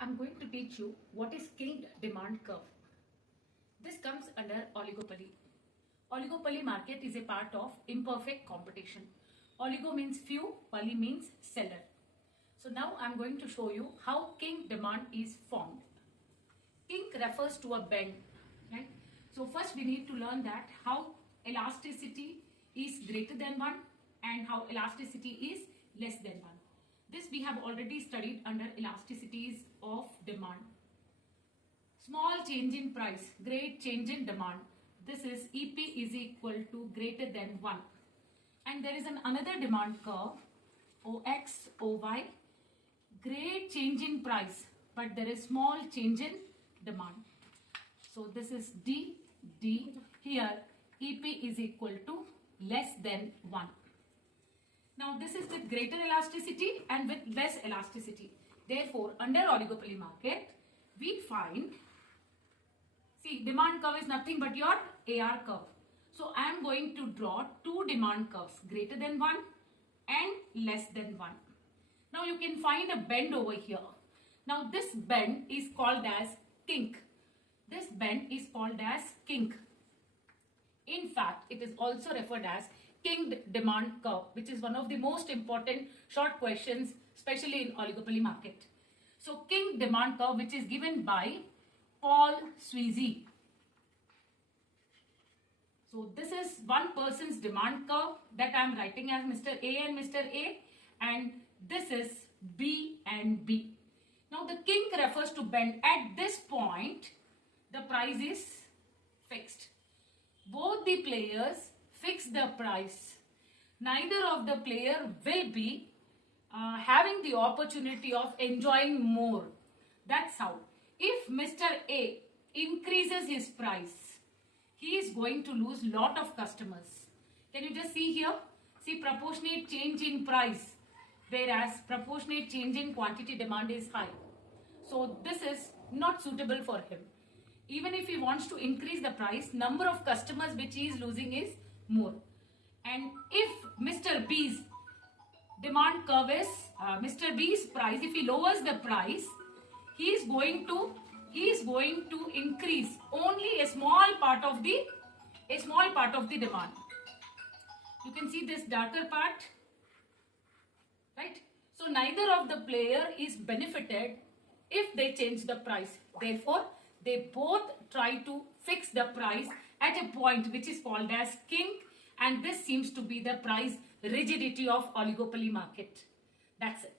I'm going to teach you what is kink demand curve. This comes under oligopoly. Oligopoly market is a part of imperfect competition. Oligo means few, poly means seller. So now I'm going to show you how kink demand is formed. Kink refers to a bend, right? So first we need to learn that how elasticity is greater than 1 and how elasticity is less than 1. This we have already studied under elasticities of demand. Small change in price, great change in demand. This is EP is equal to greater than 1. And there is another demand curve, OX, OY, great change in price, but there is small change in demand. So this is D. Here EP is equal to less than 1. Now this is with greater elasticity and with less elasticity. Therefore, under oligopoly market, we find, see, demand curve is nothing but your AR curve. So I am going to draw two demand curves, greater than 1 and less than 1. Now you can find a bend over here. Now this bend is called as kink. This bend is called as kink. In fact, it is also referred as kink demand curve, which is one of the most important short questions, especially in oligopoly market. So kink demand curve, which is given by Paul Sweezy. So this is one person's demand curve that I am writing as Mr. A and Mr. A, and this is B and B. Now the kink refers to bend. At this point, the price is fixed. Both the players fix the price. Neither of the player will be having the opportunity of enjoying more. That's how. If Mr. A increases his price, he is going to lose lot of customers. Can you just see here? See, proportionate change in price, whereas proportionate change in quantity demand is high. So this is not suitable for him. Even if he wants to increase the price, number of customers which he is losing is more. And if Mr. B's demand curve is Mr. B's price, if he lowers the price, he is going to increase only a small part of the demand. You can see this darker part, right? So neither of the player is benefited if they change the price. Therefore, they both try to fix the price at a point which is called as kink, and this seems to be the price rigidity of oligopoly market. That's it.